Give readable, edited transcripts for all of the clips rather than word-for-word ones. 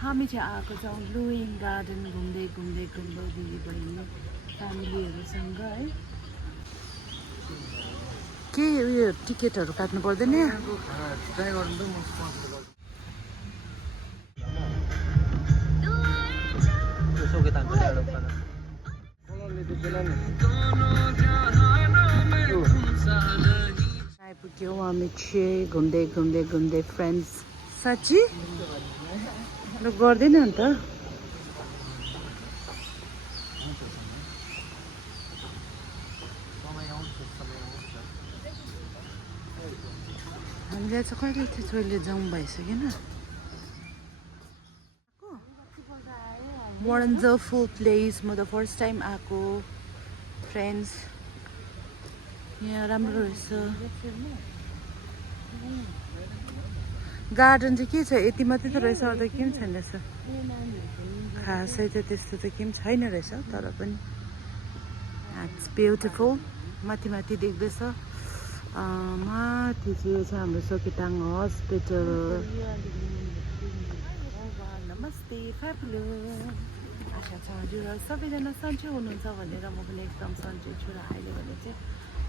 हामी चाहिँ आएको छौँ ब्लुइङ गार्डन घुम्दै घुम्दै घुम्दै दिदी बहिनी फ्यामिलीहरूसँग है। के उयो टिकटहरू काट्नु पर्दैन? आइपुग्यौँ हामी चाहिँ घुम्दै घुम्दै घुम्दै फ्रेन्ड्स। साँच्ची ल गर्दैन नि त। हामीलाई चाहिँ कहिले थियो छोरीले जाउँ भइसकेन। वन्डरफुल प्लेस, म त फर्स्ट टाइम आएको फ्रेन्ड्स। यहाँ राम्रो रहेछ। गार्डन चाहिँ के छ, यति मात्रै त रहेछ, अरू त के पनि छैन रहेछ खासै त। त्यस्तो त के पनि छैन रहेछ, तर पनि इट्स ब्युटिफुल। माथि माथि देख्दैछ, माथि चाहिँ छ हाम्रो सोकेटाङ हस्पिटल। नमस्ते फ्याफुलो। आशा छ हजुरहरू सबैजना सन्चै हुनुहुन्छ भनेर म पनि एकदम सन्चै छु। र अहिले भने चाहिँ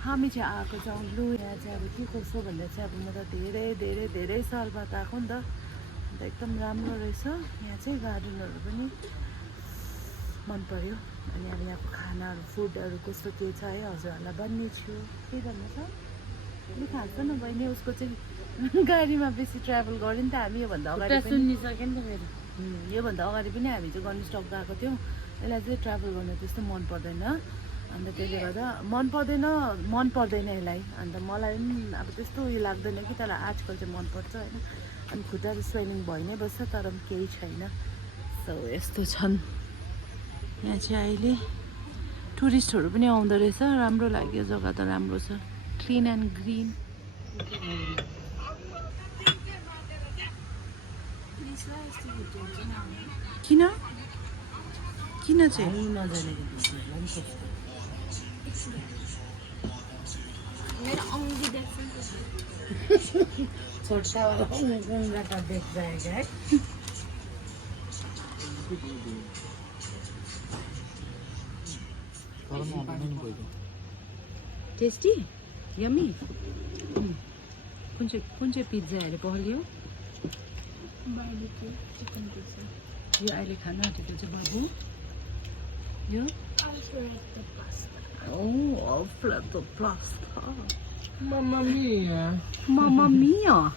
हामी चाहिँ आएको छौँ ब्लु। यहाँ चाहिँ अब के कसो भन्दा चाहिँ अब म त धेरै धेरै धेरै साल बाद आएको नि त। अन्त एकदम राम्रो रहेछ यहाँ चाहिँ। गार्डनहरू पनि मन पर्यो। अनि अब यहाँको खानाहरू फुडहरू कस्तो के छ है हजुरहरूलाई भन्ने छु। के भन्नु छ नि खान्छ न बहिनी, उसको चाहिँ गाडीमा बेसी ट्राभल गऱ्यो नि त हामी। योभन्दा अगाडि सुनिसक्यो नि त फेरि। योभन्दा अगाडि पनि हामी चाहिँ गणेशटक गएको थियौँ। यसलाई चाहिँ ट्राभल गर्नु त्यस्तो मन पर्दैन, अन्त त्यसले गर्दा मन पर्दैन यसलाई। अन्त मलाई पनि अब त्यस्तो उयो लाग्दैन कि, तर आजकल चाहिँ मनपर्छ होइन। अनि खुट्टाहरू स्वेलिङ भइ नै बस्छ, तर केही छैन। सो यस्तो छन् यहाँ चाहिँ। अहिले टुरिस्टहरू पनि आउँदो रहेछ। राम्रो लाग्यो, जग्गा त राम्रो छ, क्लिन एन्ड ग्रिन। किन किन चाहिँ मेरा अंगी देख छोटा वाला उंगला का देख जाएगा है। Tasty yummy. कुन चाहिँ पिज्जा अरे पहलियो? Barbecue chicken pizza. यो अहिले खान आँटेको चाहिँ बाबु यो Alfredo pasta. Alfredo pasta. Mamma mia! Mamma mia!